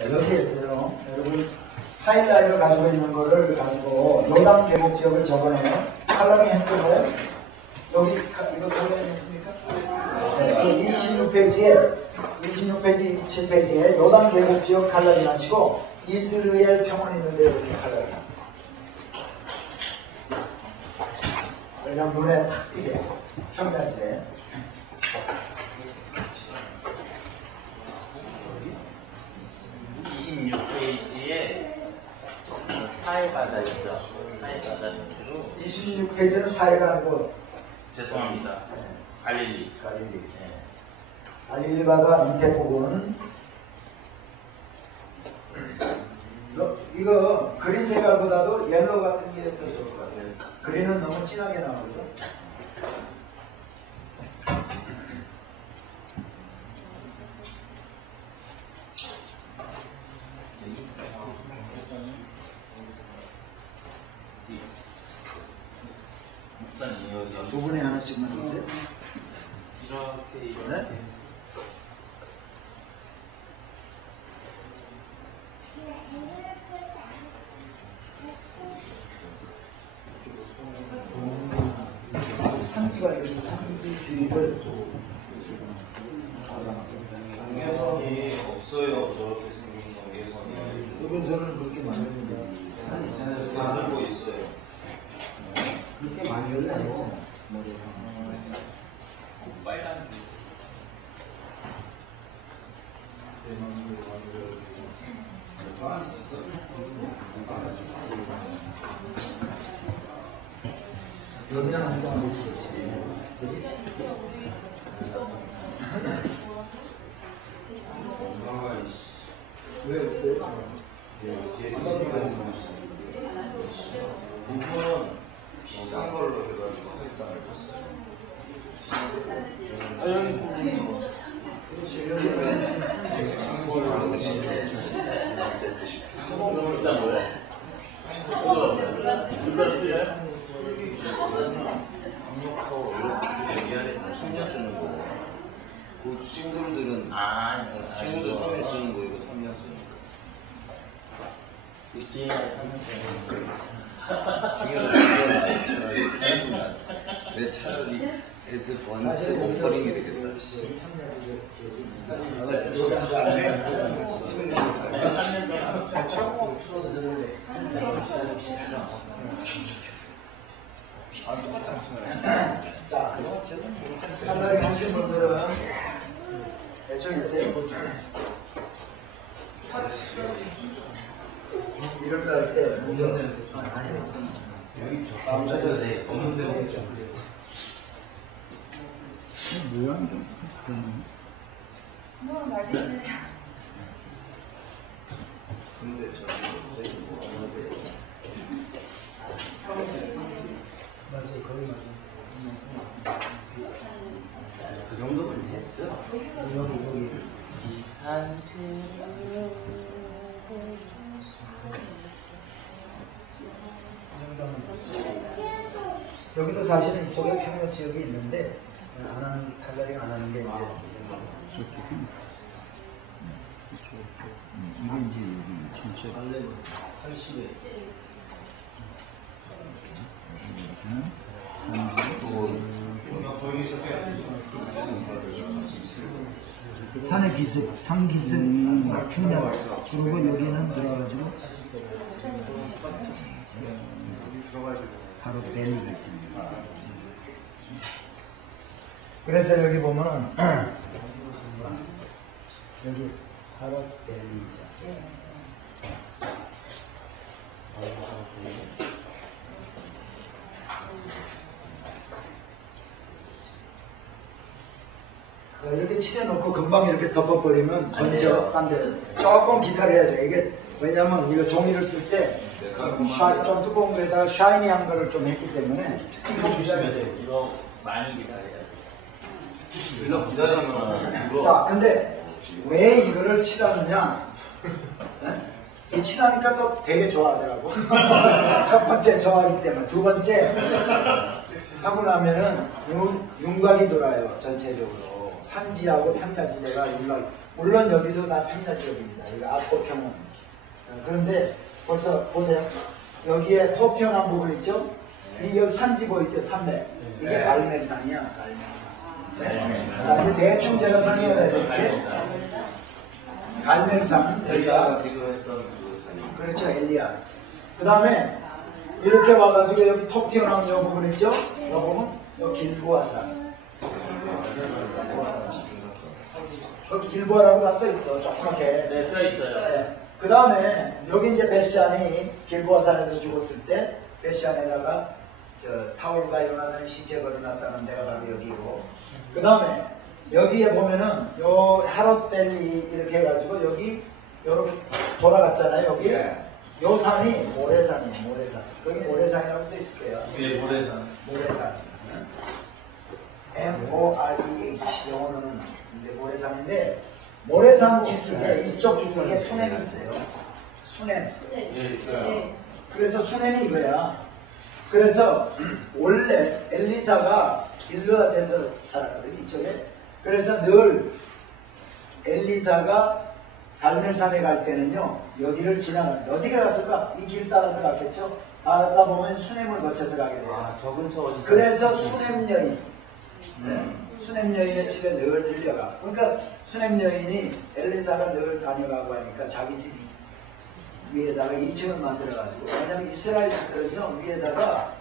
여기에서요, 여러분 하이라이트를 가지고 있는 거를 가지고 요단 계곡 지역을 적어내요. 칼라리 했거든요. 여기 이거 보여드렸습니까? 네, 26페이지에 27페이지에 요단 계곡 지역 칼라리 하시고 이스라엘 평원이 있는데 이렇게 칼라리 하세요. 그냥 눈에 탁 띄게 평가지에 26페이지에 사해바다 있죠. 사해바다 밑으로 26페이지는 사해가 아니고 죄송합니다. 네. 갈릴리. 갈릴리. 네. 갈릴리 바다 밑에 부분. 이거 그린 색깔보다도 옐로우 같은 게 더 좋을 것 같아요. 그린은 너무 진하게 나오거든. 두 분에 하나씩만 주세요. 이렇게 네? 상지가 여기 상지 주의를 경계선이 없어요. 저렇게 생긴 경계선이. 요번선을 그렇게 만드는데 만들고 있어요. 그렇게 만들지 않죠. 빨간 여기는 한동안 못 쓰지. 그지? 왜 없어요? 이거는 비싼 걸로 해가지고 회사를 비싼 거야. 압력하고 이렇게 위아래 3년 쓰는 거. 그 싱글들은 친구들 3년 쓰는 거 이거 3년 쓰는 거. 내 차라리 에서 완전 오퍼링이 되겠다. 자, 그럼 칼라리 하신 분들은 대충 있어요. 이럴 때 먼저 모양 좀 근데 저기 맞아요, 거의 맞아요. 그 정도는 했어. 여기 여기도 사실은 이쪽에 평야 지역이 있는데 안 하는 칼라리가 안 하는 게 이제 이게 이제 여기 전체 80에 산의 기슭, 상기슭, 평야 그리고 여기는 들어가가지고 바로 벨리가 있잖아요. 그래서 여기 보면 여기 바로 벨리죠. 이렇게 칠해놓고 금방 이렇게 덮어버리면 먼저 딴 데 조금 기다려야 돼. 이게 왜냐면 이거 종이를 쓸 때 좀 두꺼운 거에다가 샤이니한 거를 좀 했기 때문에 이거 조심해야 돼. 이거 많이 기다려야 돼. 일단 기다리면 자, 근데 왜 이거를 칠하느냐? 이 칠하니까 또 되게 좋아하더라고. 첫 번째 좋아하기 때문에. 두 번째 하고 나면은 윤곽이 돌아요. 전체적으로 산지하고 평야지대가 물론 여기도 다 평야 지역입니다. 여기 압고 평원. 그런데 벌써 보세요. 여기에 톡 튀어나온 부분 있죠? 이 여기 산지 보이죠? 산맥. 이게 갈멜산이야. 갈멜산. 네. 자, 이제 대충 제가 설명을 해드릴게요. 갈멜산. 엘리야가 기도했던 그 산이. 그렇죠. 엘리야. 그 다음에 이렇게 와가지고 여기 톡 튀어나온 요 부분 있죠? 요 부분? 요 길보아산. 여기 길보아라고 다 써있어. 조그맣게. 네, 써있어요. 네. 그 다음에 여기 이제 베시안이 길보아산에서 죽었을 때 베시안에다가 저 사울과 요나단이 시체 걸어놨다는 데가 바로 여기고, 그 다음에 여기에 보면은 요 하롯벨리 이렇게 해가지고 여기 요렇게 돌아갔잖아요. 여기 요 산이 모래산이에요. 모래산. 거기 모래산이라고 써있을 거예요. 네, 모래산. 모래산. M-O-R-E-H. 영어로는 이제 모래산인데, 모래산 기슭에 이쪽 기슭에 수냄이 있어요. 수냄. 예, 있어요. 그래서 수냄이 이거야. 그래서 원래 엘리사가 길르앗에서 살았거든요. 이쪽에. 그래서 늘 엘리사가 갈멜산에 갈 때는요, 여기를 지나가요. 어떻게 갔을까? 이 길 따라서 갔겠죠? 가다 보면 수냄을 거쳐서 가게 돼요. 아, 저 근처 어디서? 그래서 수냄 여인, 수냄 여인의 집에 늘 들려가. 그러니까 수냄 여인이 엘리사가 늘 다녀가고 하니까 자기 집 위에다가 2층을 만들어가지고, 왜냐면 이스라엘들은요 위에다가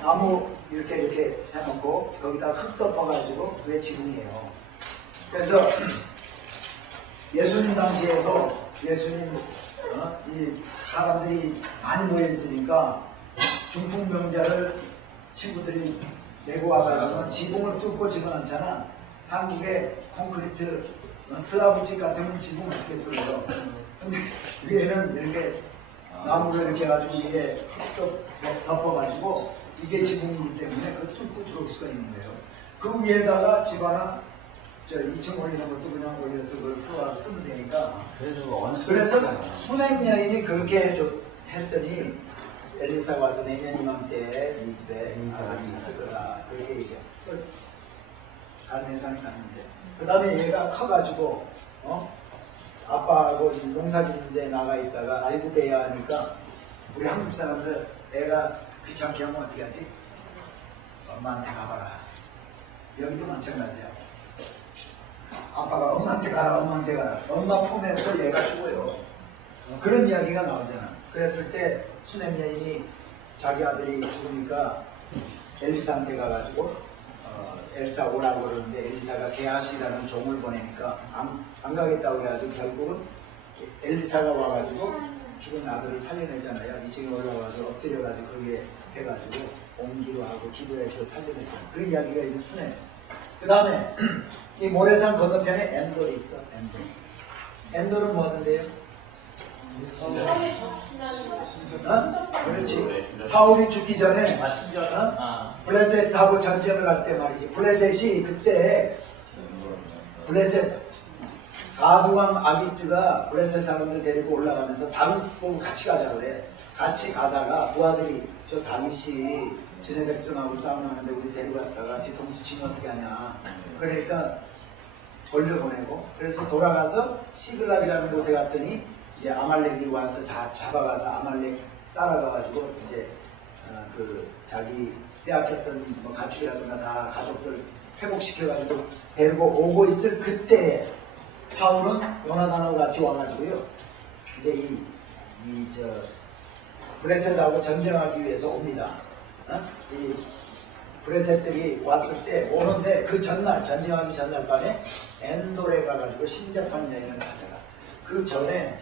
나무 이렇게 해놓고 거기다 흙 덮어가지고 그게 지붕이에요. 그래서 예수님 당시에도 예수님 이 사람들이 많이 모여 있으니까 중풍병자를 친구들이 메고 와가지고 지붕을 뚫고 집어넣잖아. 한국의 콘크리트 슬라브집 같으면 지붕 어떻게 뚫어요? 근데 위에는 이렇게 나무를 이렇게 해가지고 위에 흙도 덮어가지고 이게 지붕이기 때문에 그걸 뚫고 들어올 수가 있는 거예요. 그 위에다가 집 하나 2층 올리는 것도 그냥 올려서 그걸 풀어 쓰면 되니까. 그래서 수냄 여인이 그렇게 했더니 엘리사가 와서 내년 이맘때 이 집에 아들이 있을 거다 그렇게 얘기해요. 갈멜산에 갔는데 그 다음에 얘가 커가지고 아빠하고 농사 짓는데 나가 있다가 아이고 배야 하니까 우리 한국 사람들 애가 귀찮게 하면 어떻게 하지? 엄마한테 가봐라. 여기도 마찬가지야. 아빠가 엄마한테 가라, 엄마한테 가라. 엄마 품에서 얘가 죽어요. 그런 이야기가 나오잖아. 그랬을 때 수냄 여인이 자기 아들이 죽으니까 엘리사한테 가가지고 엘리사 오라고 그러는데 엘리사가 게하시라는 종을 보내니까 안 가겠다고 해가지고 결국은 엘리사가 와가지고 죽은 아들을 살려내잖아요. 2층에 올라와서 엎드려가지고 거기에 해가지고 옹기로 하고 기도해서 살려냈잖아요. 그 이야기가 있는 수냄. 그 다음에 이 모래산 건너편에 엔돌이 있어. 엔돌은 뭐 하던데요? 그렇지. 사울이 죽기 전에 블레셋하고 전쟁을 할 때 말이지. 블레셋이 그때 블레셋 가드왕 아기스가 블레셋 사람들 데리고 올라가면서 다윗 보고 같이 가자 그래. 같이 가다가 부하들이 저 다윗이 지네 백성하고 싸움하는데 우리 데리고 갔다가 뒤통수 치면 어떻게 하냐. 그러니까 돌려보내고 그래서 돌아가서 시글락이라는 곳에 갔더니 이제 아말렉이 와서 잡아가서 아말렉 따라가가지고 이제 그 자기 빼앗겼던 뭐 가축이라든가 다 가족들 회복시켜가지고 데리고 오고 있을 그때 사울은 요나단하고 같이 와가지고요 이제 저 블레셋하고 전쟁하기 위해서 옵니다. 이 블레셋들이 왔을 때 오는데 그 전날 전쟁하기 전날 밤에 엔돌에 가가지고 신접한 여인을 찾아가. 그 전에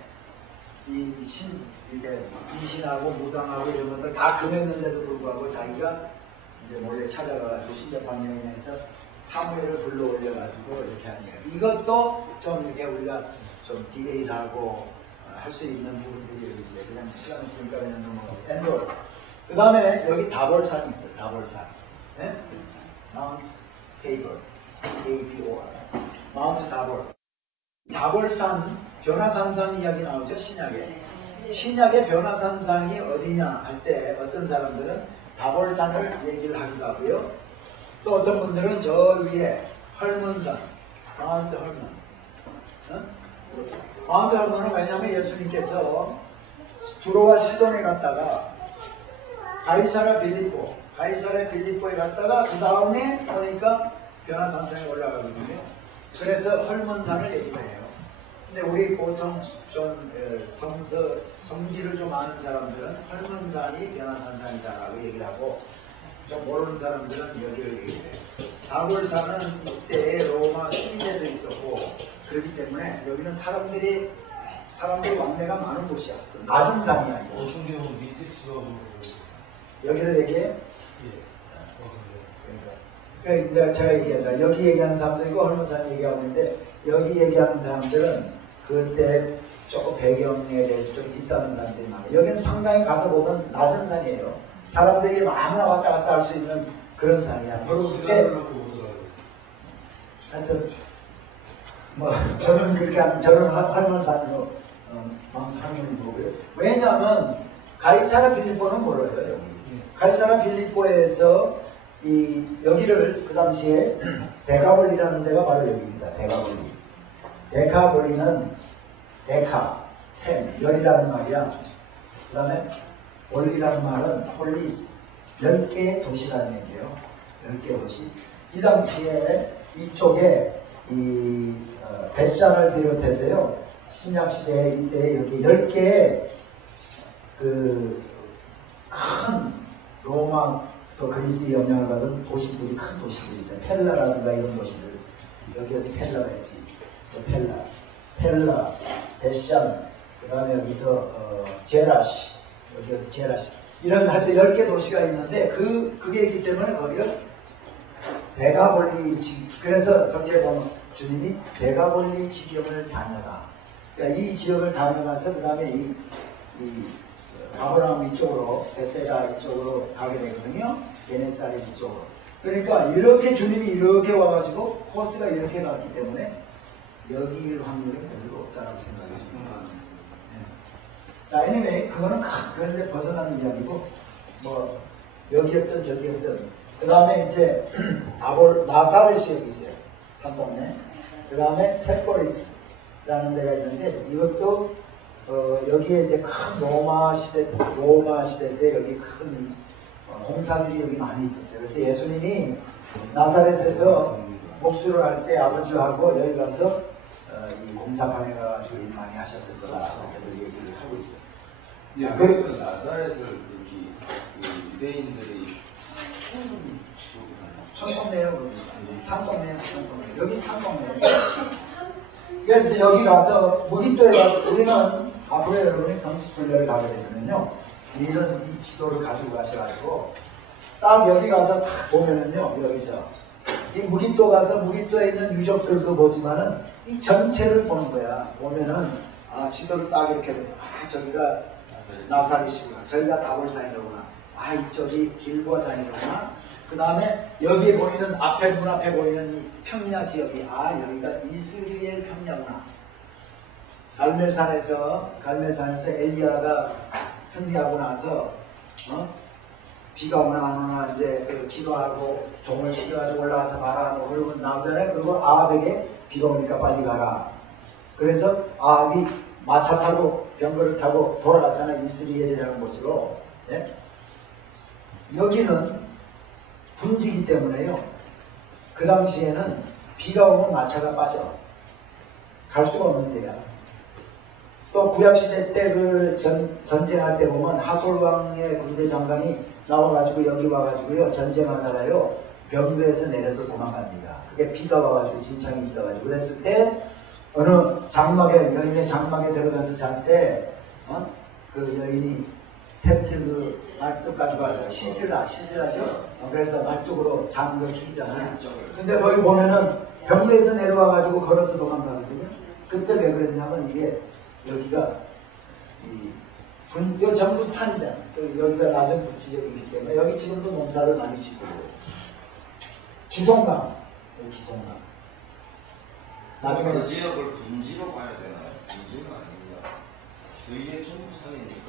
이렇게 미신하고 무당하고 이런 것들 다 금했는데도 불구하고 자기가 이제 몰래 찾아가가지고 신접한 여인에서 사무엘을 불러 올려가지고 이렇게 하는 이야기. 이것도 좀 이렇게 우리가 좀 디베이트하고 할 수 있는 부분들이 여기 있어요. 그냥 시간 없으니까 그냥 넘어가고. 엔돌. 그 다음에 여기 다볼산이 있어요. 다볼산. 네? 마운트 테이블. A-B-O-R. 마운트 다볼. 다볼산, 변화산상 이야기 나오죠. 신약에. 신약의 변화산상이 어디냐 할 때 어떤 사람들은 다볼산을 얘기를 하기도 하고요. 또 어떤 분들은 저 위에 헐문산, 마운트 헐문. 마음대로 하는 거는 왜냐하면 예수님께서 두로와 시돈에 갔다가 가이사랴 빌립보에 갔다가 그 다음에 보니까 변화산상에 올라가거든요. 그래서 헐몬산을 얘기해요. 근데 우리 보통 좀 성질을 좀 아는 사람들은 헐몬산이 변화산상이다라고 얘기를 하고 좀 모르는 사람들은 여기를 얘기해요. 다골산은 이때 로마 수비대도 있었고 그렇기 때문에 여기는 사람들 왕래가 많은 곳이야. 낮은 산이야 이거. 어떤 경우는 밑에 지방으로 여기를 얘기해? 그러니까 이제 제가 얘기하자. 여기 얘기하는 사람도 있고 헐몬산 얘기하고 있는데 여기 얘기하는 사람들은 그때 조금 배경에 대해서 좀 비싸는 사람들이 많아요. 여기는 상당히 가서 보면 낮은 산이에요. 사람들이 아무나 왔다 갔다 할 수 있는 그런 산이야. 그리고 그때 하여튼 뭐 저는 그렇게 하면 저는 헐몬산으로 하는 거고요. 왜냐하면 가이사랴 빌립보는 몰라요. 여기. 가이사랴 빌립보에서 여기를 그 당시에 데가볼리라는 데가 바로 여기입니다. 데가볼리는 데카, 10, 열이라는 말이야. 그 다음에 볼리라는 말은 폴리스, 10개의 도시라는 얘기예요. 10개의 도시. 이 당시에 이쪽에 벳산을 비롯해서요. 신약시대 이때 여기 10개의 큰 로마 또 그리스의 영향을 받은 도시들이 큰 도시들이 있어요. 펠라라든가 이런 도시들. 여기 어디 펠라가 있지. 또 펠라, 벳산, 그 다음에 여기서 제라시, 여기 어디 제라시. 이런 하여튼 10개 도시가 있는데 그게 있기 때문에 거기를 데가볼리 그래서 성경에 보면 주님이 데가볼리 지경을 다녀라. 그러니까 이 지역을 다녀가서 그 다음에 이 아브라함 이쪽으로 베세다 이쪽으로 가게 되거든요. 게네사렛 이쪽으로. 그러니까 이렇게 주님이 이렇게 와가지고 코스가 이렇게 갔기 때문에 여기일 확률은 별로 없다라고 생각해요. 자, anyway 그거는 그런데 벗어나는 이야기고 뭐 여기였든 저기였든 그 다음에 이제 나사렛이 여기 있어요. 산동네. 그 다음에 세포리스라는 데가 있는데 이것도 여기에 이제 큰 로마 시대 때 여기 큰 공사들이 여기 많이 있었어요. 그래서 예수님이 나사렛에서 목수를 할 때 아버지하고 여기 가서 이 공사판에 가가지고 일 많이 하셨을 거다 이렇게들 얘기를 하고 있어요. 자, 그 나사렛을 그렇게 유대인들이 천동네요. 산동네요. 여기 산동네요. 그래서 여기 가서 무기토에 가서 우리는 앞으로 여러분이 성지순례를 가게 되면요 이런 이 지도를 가지고 가셔가지고 딱 여기 가서 딱 보면은요 여기서 이 무기토 가서 무기토에 있는 유적들도 보지만은 이 전체를 보는 거야. 보면은 지도를 딱 이렇게 저기가 나사렛이구나, 저기가 다볼산이구나, 이쪽이 길보아산이구나. 그 다음에 여기에 보이는 문 앞에 보이는 이 평야 지역이 여기가 이스라엘 평야구나. 갈멜산에서 엘리야가 승리하고 나서 비가 오나 안 오나 이제 기도하고 종을 시켜가지고 올라가서 말하고 그러고 나오잖아요. 그리고 아합에게 비가 오니까 빨리 가라. 그래서 아합이 마차 타고 병거를 타고 돌아가잖아요. 이스라엘이라는 곳으로. 예? 여기는 분지기 때문에요. 그 당시에는 비가 오면 마차가 빠져. 갈 수가 없는 데야. 또 구약시대 때 그 전쟁할 때 보면 하솔왕의 군대 장관이 나와가지고 여기 와가지고요. 전쟁하다가요. 병거에서 내려서 도망갑니다. 그게 비가 와가지고 진창이 있어가지고 그랬을 때 어느 여인의 장막에 들어가서 잘 때 그 여인이 텐트 말뚝 가지고 와서 시스라죠. 그래서 말뚝으로 작은 걸 죽이잖아요. 근데 거기 보면은 병거에서 내려와가지고 걸어서 도망가거든요. 그때 왜 그랬냐면 이게 여기가 여기 전부 산이잖아. 여기가 낮은 부지역이기 때문에 여기 지금도 농사를 많이 짓고 기송강. 나중에 그 지역을 분지로 봐야 되나요? 분지는 아닙니다. 주위에 전부 산이니까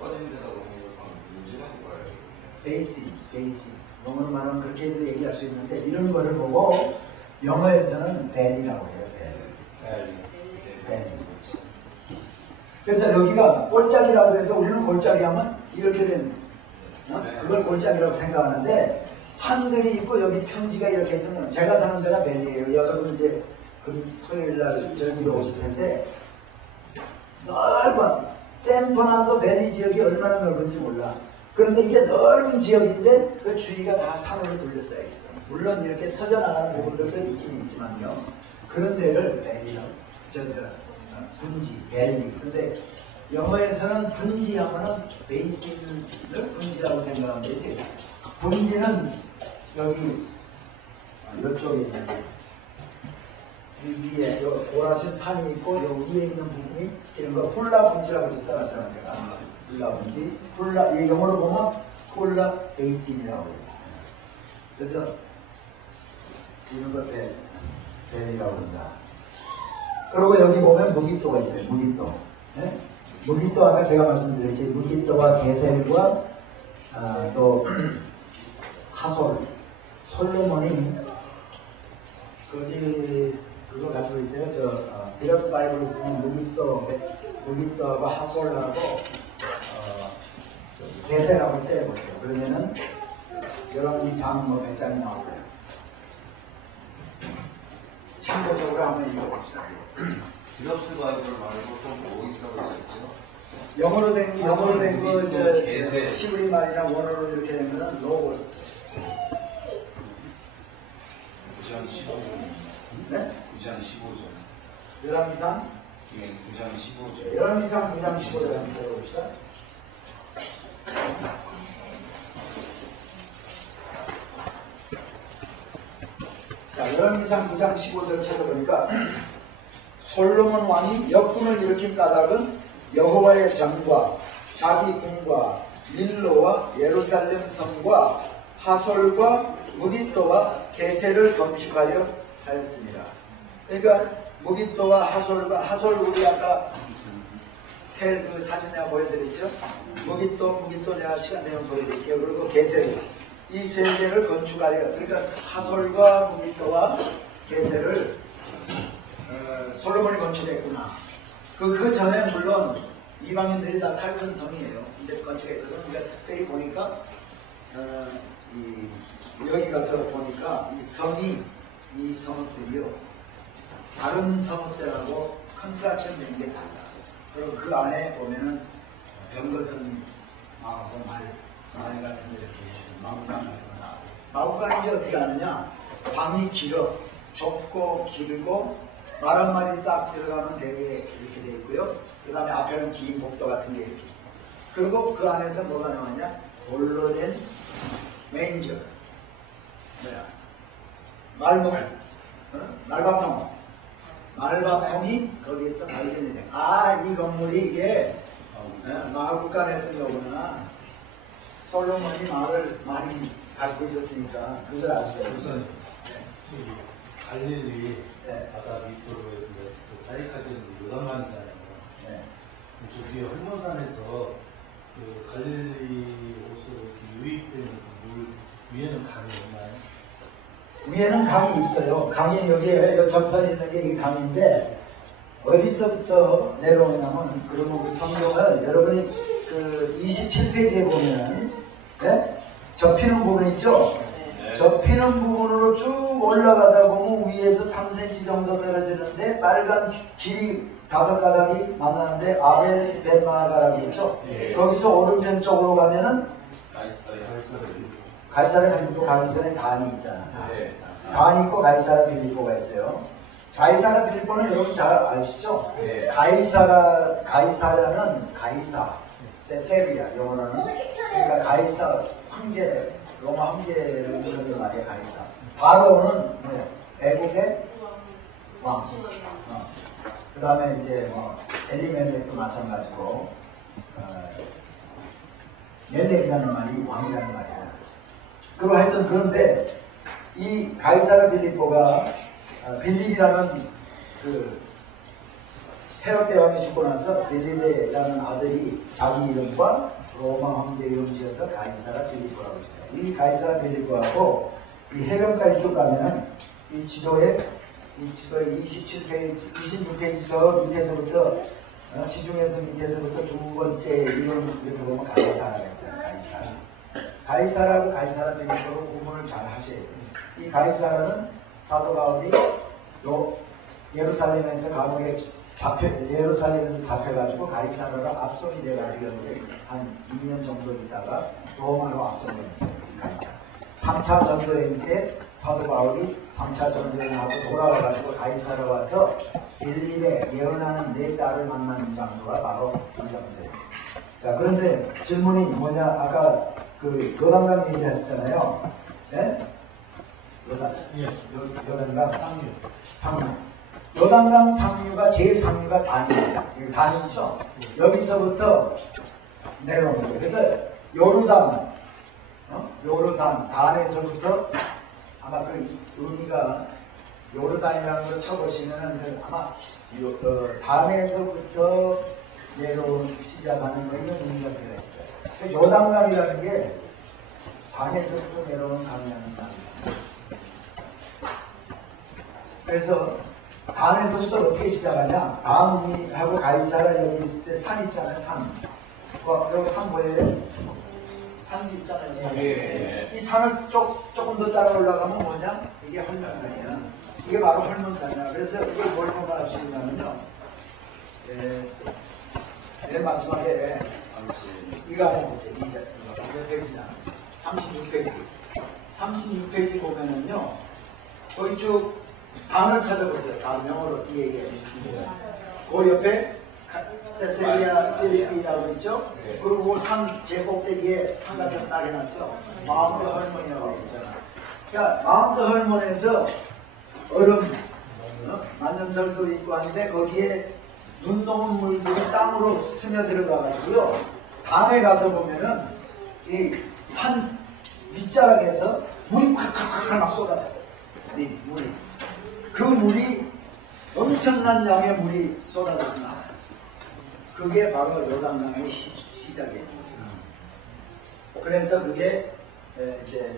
꺼진 데라고 생각하면 분지라고 봐야 되거든요. 베이시. 영어로 말하면 그렇게도 얘기할 수 있는데 이런 거를 보고 영어에서는 밸이라고 해요. 밸. 그래서 여기가 골짜기라고 해서 우리는 골짜기 하면 이렇게 된 그걸 골짜기라고 생각하는데 산들이 있고 여기 평지가 이렇게 해서는 제가 사는 데가 밸리예요. 여러분 이제 토요일 날 저녁에 오실 텐데 넓은 샌프란도 밸리 지역이 얼마나 넓은지 몰라. 그런데 이게 넓은 지역인데 그 주위가 다 산으로 둘러싸여 있어. 물론 이렇게 터져나가는 부분들도 있긴 있지만요. 그런 데를 밸리라고 분지, 밸리. 근데 영어에서는 분지하면은 베이sin을 분지라고 생각하면 되지. 분지는 여기 이쪽에 있는 이 위에 요 보라신 산이 있고 요 위에 있는 부분이 이런 거 훌라 분지라고 써놨잖아 제가. 훌라 분지. 훌라 이 영어로 보면 훌라 베이sin이라고 해요. 그래서 이런 걸 벨이라고 한다. 그리고 여기 보면 무깃도가 있어요. 무깃도. 네? 무깃도 아까 제가 말씀드렸지. 무깃도와 게셀과 또 하솔, 솔로몬이 거기 그거 가지고 있어요. 저 디럭스 바이블에 쓰는 무깃도하고 하솔하고 게셀하고 떼보세요. 그러면은 열왕기상 뭐 몇 장이 나올 거예요. 참고적으로 한번 읽어봅시다. 디럭스 바이블 말고 또 뭐 있다고 했죠? 영어로 된 거 게셀. 히브리 말이나 원어로 이렇게 되면은 로고스. 9장 15절. 네? 9장 15절. 열왕기상? 예, 9장 15절. 열왕기상 9장 15절 한번 찾아봅시다. 자, 열왕기상 9장 15절 찾아보니까 솔로몬 왕이 역군을 일으킨 까닭은 여호와의 전과 자기 궁과 밀로와 예루살렘 성과 하솔과 무깃도와 게셀을 건축하려 하였습니다. 그러니까 무깃도와 하솔 우리 아까 그 사진 내가 보여드렸죠. 무깃도 내가 시간 되면 보여드릴게요. 그리고 게셀 이 세 개를 건축하려. 그러니까 하솔과 무깃도와 게셀을 솔로몬이 건축했구나. 그 전에 물론 이방인들이 다 살던 성이에요. 근데 건축했거든. 그러니까 특별히 보니까 여기 가서 보니까 이 성읍들이요 다른 성읍들하고 컨스트럭션 된 게 달라. 그리고 그 안에 보면은 병거성이 나오고 말 같은 게 이렇게 마구간 같은 거 나오고. 마구간은 이제 어떻게 하느냐? 방이 길어. 좁고 길고 말 한마디 딱 들어가면 되게 이렇게 돼 있고요. 그 다음에 앞에는 긴 복도 같은 게 이렇게 있어. 그리고 그 안에서 뭐가 나왔냐? 돌로 된 메인저. 뭐야? 말밥통이 거기에서 발견이 돼. 이 건물이 이게 마구간 했던 거구나. 솔로몬이 말을 많이 가지고 있었으니까 그걸 아시죠? 우선 갈릴리 바다 밑으로 해서 그 사이까지는 요단강이잖아요. 네. 저기 헐몬산에서 그 갈릴리 호수로 유입되는 그 물 위에는 강이 없나요? 위에는 강이 있어요. 강이 여기에 점선 있는 게 이 강인데 어디서부터 내려오냐면 그러면 그 성경을 여러분이 그 27페이지에 보면은 접히는 부분 있죠? 네. 접히는 부분으로 쭉 올라가다 보면 위에서 3cm 정도 떨어지는데 빨간 길이 5가닥이 만나는데 아벨 벳마가라고 있죠? 네. 거기서 오른편 쪽으로 가면은 가이사랴 빌립보 가기 전에 단이 있잖아. 네. 단이 있고 가이사랴 빌립보가 있어요. 가이사랴 빌립보는 여러분 잘 아시죠? 네. 가이사랴는 가이사, 세세리아 영어로는. 그러니까 가이사 황제, 로마 황제를 부르는 말이야 가이사. 바로는 뭐야? 애국의 왕. 그 다음에 이제 뭐 엘리멜렉도 마찬가지고 멜렉이라는 말이 왕이라는 말이야. 그거 하여튼 그런데 이 가이사랴 빌립보가 빌립이라는 그 헤롯 대왕이 죽고 나서 빌립이라는 아들이 자기 이름과 로마 황제 이름 지어서 가이사랴 빌립보라고 했어요. 이 가이사랴 빌립보하고 이 해변까지 쭉 가면은 이 지도에 27페이지, 26페이지 저 밑에서부터 지중해에서 밑에서부터 두 번째 이름 이렇게 보면 가이사라가 있잖아요. 가이사라. 가이사라하고 가이사라 비밀법으로 구분을 잘 하셔야 돼요. 이 가이사라는 사도 바울이 예루살렘에서 감옥에 예루살렘에서 잡혀가지고 가이사라로 압송이 돼가지고 여기서 한 2년 정도 있다가 로마로 압송이 됩니다. 가이사라. 3차 전도여행 때 사도 바울이 3차 전도여행하고 돌아와가지고 가이사라 와서 빌립에 예언하는 네 딸을 만나는 장소가 바로 이 장소예요. 자, 그런데 질문이 뭐냐? 아까 그 요단강 얘기하셨잖아요. 네? 요단강 상류. 요단강 상류가 제일 상류가 단입니다. 단이죠. 여기서부터 내려오는 거예요. 그래서 요르단, 단에서부터 아마 그 의미가 요르단이라는 걸 쳐보시면은 아마 단에서부터 내려오는 시작하는 거 이런 의미가 들어있을 거예요. 요단강이라는 게 단에서부터 내려오는 강이라는 강입니다. 그래서 단에서부터 어떻게 시작하냐? 단하고 가이사라 여기 있을 때 산 있잖아요. 산. 여기 산 뭐예요? 산지 있잖아요. 산. 예. 이 산을 조금 더 따라 올라가면 뭐냐? 이게 헐몬산이야. 이게 바로 헐몬산이야. 그래서 이걸 뭘 말할 수 있냐면요. 맨 마지막에 이거 한번 보세요. 몇 페이지나? 36페이지. 36페이지 보면은요. 거기 쭉 단을 찾아보세요. 단 영어로 뒤에. 그 옆에 세세리아 필리피라고 있죠? 그리고 그 산 제꼭대기에 산 같은 거 딱 해놨죠? 마운트 헐몬이라고 있잖아. 그러니까 마운트 헐몬에서 얼음, 만년설도 있고 하는데 거기에 눈 녹은 물들이 땅으로 스며들어가가지고요. 단에 가서 보면은 이 산 밑자락에서 물이 콱콱콱 막 쏟아져요. 물이. 그 물이 엄청난 양의 물이 쏟아져서 나와요. 그게 바로 요단강의 시작이에요. 그래서 그게 이제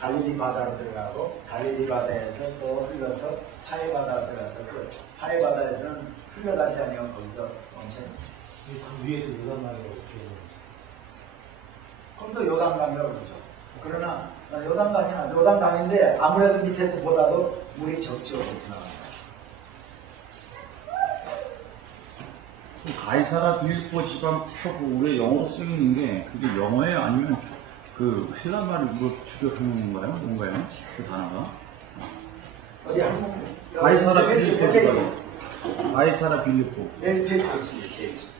갈릴리 바다로 들어가고 갈릴리 바다에서 또 흘러서 사해 바다로 들어가서 그 사해 바다에서는 흘러가지 않으면 거기서 멈춰요. 그 위에도 요단강이라고 표현하죠. 그럼 또 요단강이라고 그러죠. 그러나 요단강인데 아무래도 밑에서 보다도 물이 적죠. 거기서 나옵니다. 가이사라 빌립보 지방 표구에 영어로 쓰여 있는 게 그게 영어예요? 아니면 그 헬라말을 줄여주는 건가요? 뭔가요? 그 단어가? 어디 한번 가이사라 빌립보. 가이사라 빌립보.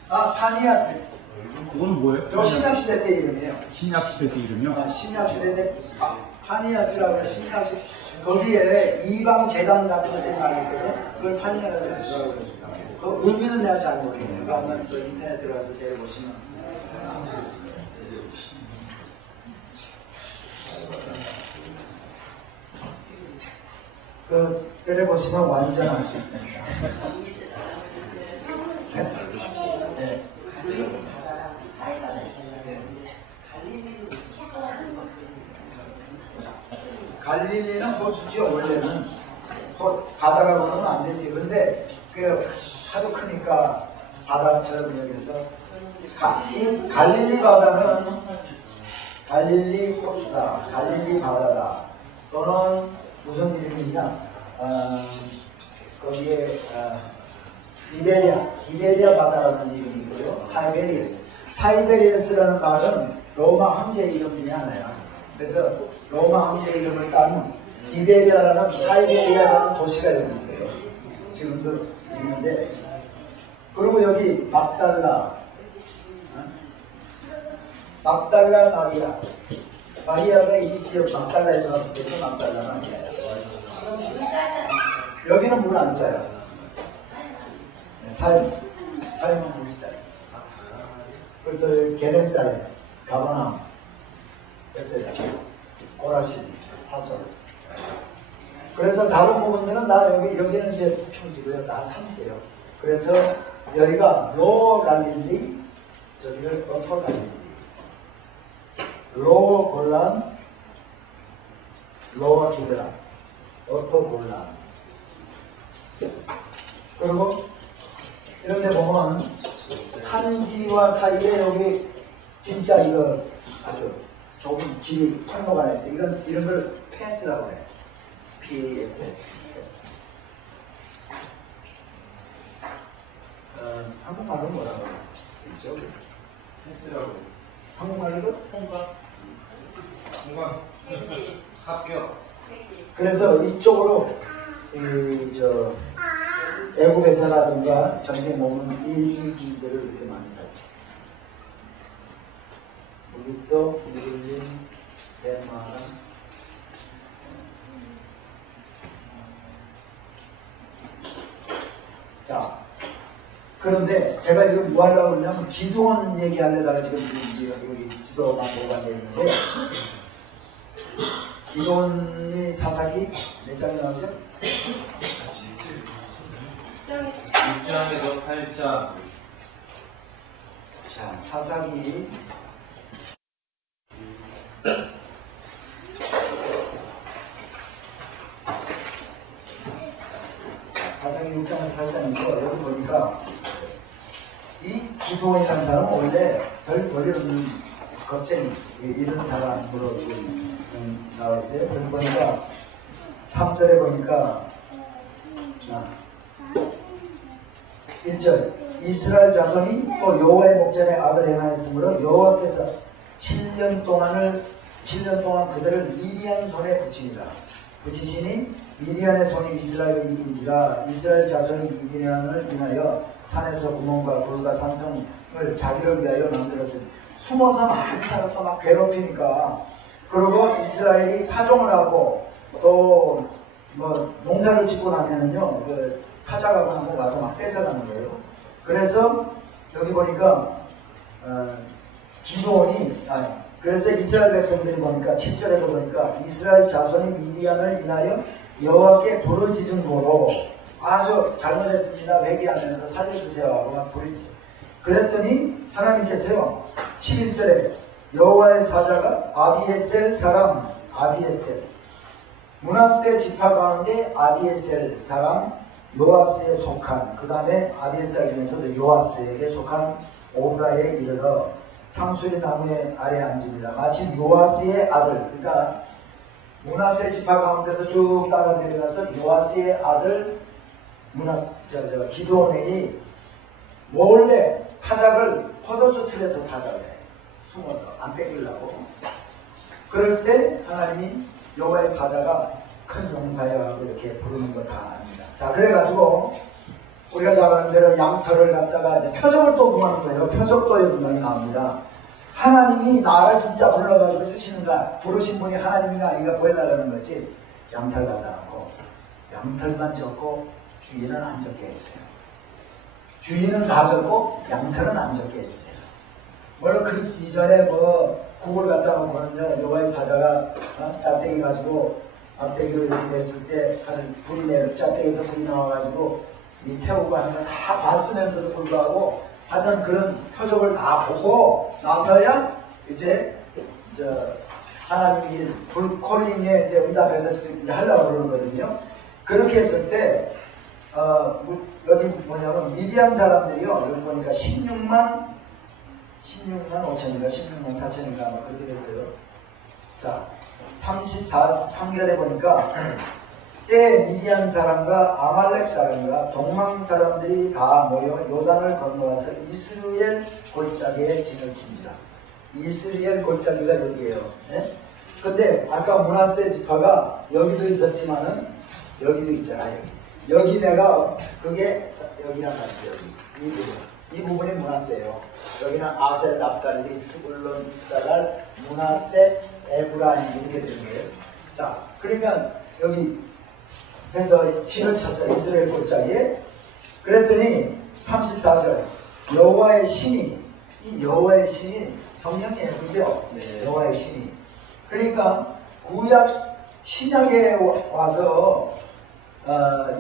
파니아스. 그건 뭐예요? 저 신약시대 때 이름이에요. 신약시대 때 이름이요? 신약시대 때 파니아스라고 해서 신약시대 거기에 이방 재단 같은 것들이 많이 있거든. 그걸 파니아라고 그러죠. 그 의미는 내가 잘 모르겠네요. 그 한번 저 인터넷 들어가서 때려보시면 알 수 있습니다. 그 때려보시면 완전 알 수 있습니다. 네? 네. 갈릴리는 호수죠. 원래는 바다가 그러면 안 되지. 근데 그 하도 크니까 바다처럼 여기서 이 갈릴리 바다는 갈릴리 호수다, 갈릴리 바다다. 또는 무슨 이름이 있냐? 거기에 이베리아 바다라는 이름이 있고요. 타이베리어스라는 말은 로마 황제 이름 중에 하나야. 그래서 로마 황제 이름을 딴 이베리아라는 타이베리아라는 도시가 여기 있어요. 지금도 있는데. 그리고 여기 막달라 마리아가 이 지역 막달라에서 왔기 막달라 마리아야. 여기는 물 안 짜요. 삶은 물이 짜요. 그래서 게네사렛, 가버나움, 베세다, 고라신, 하솔. 그래서 다른 부분들은 다 여기는 이제 평지고요. 다 산지예요. 그래서 여기가 로어 갈릴리, 저기를 어퍼 갈릴리. 로어 골란, 로어 기드라, 어퍼 골란. 그리고 이런 데 보면 산지와 사이에 여기 진짜 이거 아주 좁은 길이 통로가 하나 있어. 이런 걸 패스라고 해. PSS. 패스. 한국말로 뭐라고 쓰죠? 패스라고. 한국말로? 통과. 중간 합격. 그래서 이쪽으로 애국에서라든가 전쟁 머문 이 길들을 이렇게 많이 살죠. 우리도 이를린 덴마랑 자 그런데 제가 지금 뭐 하려고 그러냐면 기도원 얘기하려다가 지금 여기 지도만 보고 앉아있는데 기도원이 사사기 몇 장이 나오죠? 6장에서 8장. 자, 사사기 사사기 6장에서 8장이죠. 여기 보니까 이 기도원이라는 사람은 원래 별 볼일 없는 겁쟁이 이런 사람으로 지금 나와 있어요. 여기 보니까 3절에 보니까 1절 이스라엘 자손이 또 여호와의 목전에 악을 행하였으므로 여호와께서 7년 동안 그들을 미디안 손에 붙이시니 미디안의 손이 이스라엘을 이긴지라. 이스라엘 자손이 미디안을 인하여 산에서 구멍과 불과 산성을 자기를 위하여 만들었으니 숨어서 막 살아서 막 괴롭히니까. 그리고 이스라엘이 파종을 하고 또 뭐 농사를 짓고 나면은요 타작하고 나면 와서 막 뺏어가는 거예요. 그래서 여기 보니까 기도원이 그래서 이스라엘 백성들이 보니까 7절에도 보니까 이스라엘 자손이 미디안을 인하여 여호와께 부르짖은 고로 아주 잘못했습니다 회개하면서 살려주세요 하고 막 부르짖어. 그랬더니 하나님께서요 11절에 여호와의 사자가 아비에셀 사람 므낫세 지파 가운데 아비에셀 사람 요아스에 속한 그 다음에 아비에셀 중에서도 요아스에게 속한 오브라에 이르러 상수리 나무의 아래 앉으니라. 마치 요아스의 아들, 그러니까 므낫세 지파 가운데서 쭉 따라 내려가서 요아스의 아들 기드온이 몰래 타작을 포도주 틀에서 타작을 해. 숨어서 안 뺏기려고. 그럴 때 하나님이 여호와의 사자가 큰 용사여 이렇게 부르는 거 다 압니다. 자, 그래가지고 우리가 잘 아는 대로 양털을 갖다가 이제 표적을 또 구하는 거예요. 표적도 여기 나옵니다. 하나님이 나를 진짜 불러가지고 쓰시는가, 부르신 분이 하나님인가 아닌가 보여달라는 거지. 양털 갖다 놓고 양털만 적고 주인은 안 적게 해주세요. 주인은 다 적고 양털은 안 적게 해주세요. 물론 그 이전에 뭐 국을 갖다 놓고는요 여호와의 사자가 짝대기 가지고 앞대기로 이렇게 했을 때 불이 짝대기에서 불이 나와가지고 이 태우고 하는 거 다 봤으면서도 불구하고 하여튼 그런 표적을 다 보고 나서야 이제 하나님이 불콜링에 이제 응답해서 이제 하려고 그러는 거거든요. 그렇게 했을 때 여기 뭐냐면 미디안 사람들이요 여기 보니까 16만 5천인가 16만 4천인가 아마 그렇게 될 거예요. 자 3절에 보니까 때 미디안 사람과 아말렉 사람과 동방 사람들이 다 모여 요단을 건너와서 이스라엘 골짜기에 진을 친지라. 이스라엘 골짜기가 여기에요. 네? 근데 아까 므낫세 지파가 여기도 있었지만은 여기도 있잖아. 여기 내가 그게 여기랑 같이 여기 이 부분이 므낫세예요. 여기는 아셀, 납달리, 스불론, 이사갈, 므낫세, 에브라임 이렇게 되는 거예요. 자, 그러면 여기 해서 진을 쳤어요. 이스라엘 골짜기에. 그랬더니 34절 여호와의 신이 이 여호와의 신이 성령이에요. 그죠? 네. 여호와의 신이. 그러니까 구약 신약에 와서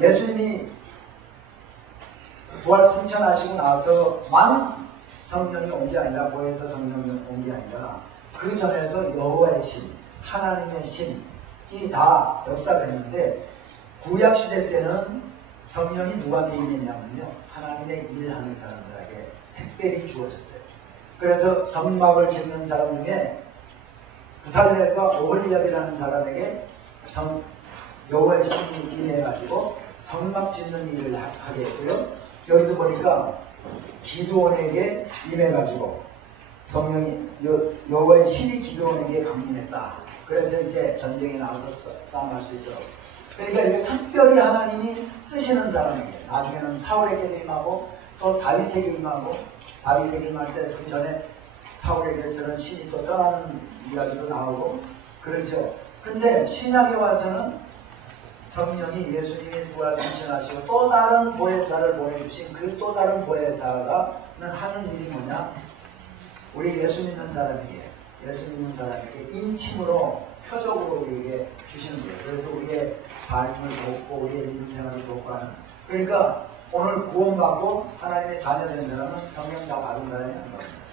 예수님이 부활 승천하시고 나서만 성령이 온 게 아니라 보혜사 성령이 온 게 아니라 그 전에도 여호와의 신, 하나님의 신이 다 역사를 했는데 구약시대 때는 성령이 누구한테 임했냐면요 하나님의 일하는 사람들에게 특별히 주어졌어요. 그래서 성막을 짓는 사람 중에 부살렐과 오홀리압이라는 사람에게 여호와의 신이 임해가지고 성막 짓는 일을 하게 했고요. 여기도 보니까 기드온에게 임해가지고 성령이 여호와의 신이 기드온에게 강림했다. 그래서 이제 전쟁에 나와서 싸움할 수 있도록. 그러니까 이게 특별히 하나님이 쓰시는 사람에게, 나중에는 사울에게도 임하고 또 다윗에게 임하고, 다윗에게 임할 때 그 전에 사울에게서는 신이 또 떠나는 이야기도 나오고 그러죠. 근데 신약에 와서는 성령이 예수님이 부활 승천하시고 또 다른 보혜사를 보내주신 그 또 다른 보혜사가 하는 일이 뭐냐? 우리 예수 믿는 사람에게 인침으로 표적으로 우리에게 주시는 거예요. 그래서 우리의 삶을 돕고 우리의 믿음 생활을 돕고 하는. 그러니까 오늘 구원받고 하나님의 자녀 된 사람은 성령 다 받은 사람이 안 받은 사람.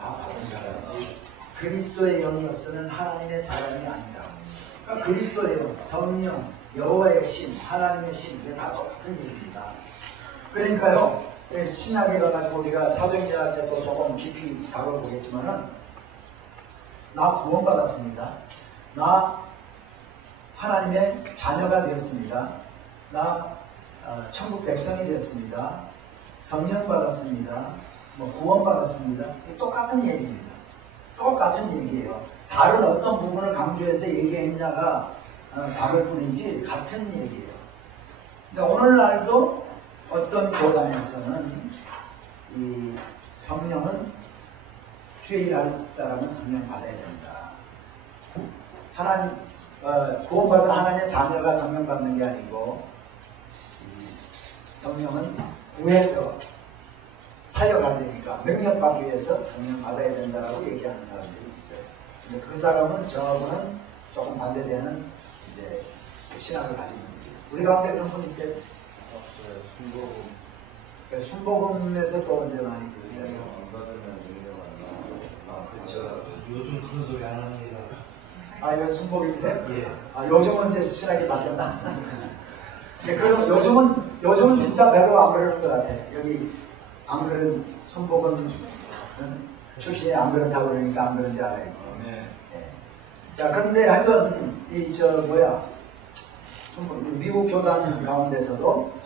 다 받은 사람이지. 그리스도의 영이 없으면 하나님의 사람이 아니라. 그러니까 그리스도의 영, 성령, 여호와의 신, 하나님의 신, 이게 다 똑같은 일입니다. 그러니까요, 신약에 가가지고 우리가 사도행전할 때 또 조금 깊이 다뤄보겠지만은, 나 구원받았습니다. 나 하나님의 자녀가 되었습니다. 나 천국 백성이 되었습니다. 성령 받았습니다. 구원받았습니다. 이게 똑같은 얘기입니다. 똑같은 얘기예요. 다른 어떤 부분을 강조해서 얘기했냐가 다를 뿐이지 같은 얘기예요. 근데 오늘날도 어떤 교단에서는 이 성령은 주일할 사람은 성령 받아야 된다. 하나님 구원받은 하나님의 자녀가 성령 받는 게 아니고 성령은 구해서 사역하려니까 능력받기 위해서 성령 받아야 된다고 얘기하는 사람들이 있어요. 근데 그 사람은 저하고는 조금 반대되는 이제 신학을 가진 분들이에요. 우리 가운데 그런 분 있어요? 순복음에서 또 언제 많이 그러죠? 안 받으면 능력 안 나오고. 그렇죠. 요즘 그런 소리 안 합니다. 이거 순복음이세요? 예. 요즘은 이제 신학이 바뀌었나? 네, 그럼 요즘은 진짜 별로 안 그러는 것 같아. 여기 안 그런 순복음 출신이 안 그런다고 그러니까 안 그런지 알아야지. 네. 네. 자, 그런데 하여튼 미국 교단 가운데서도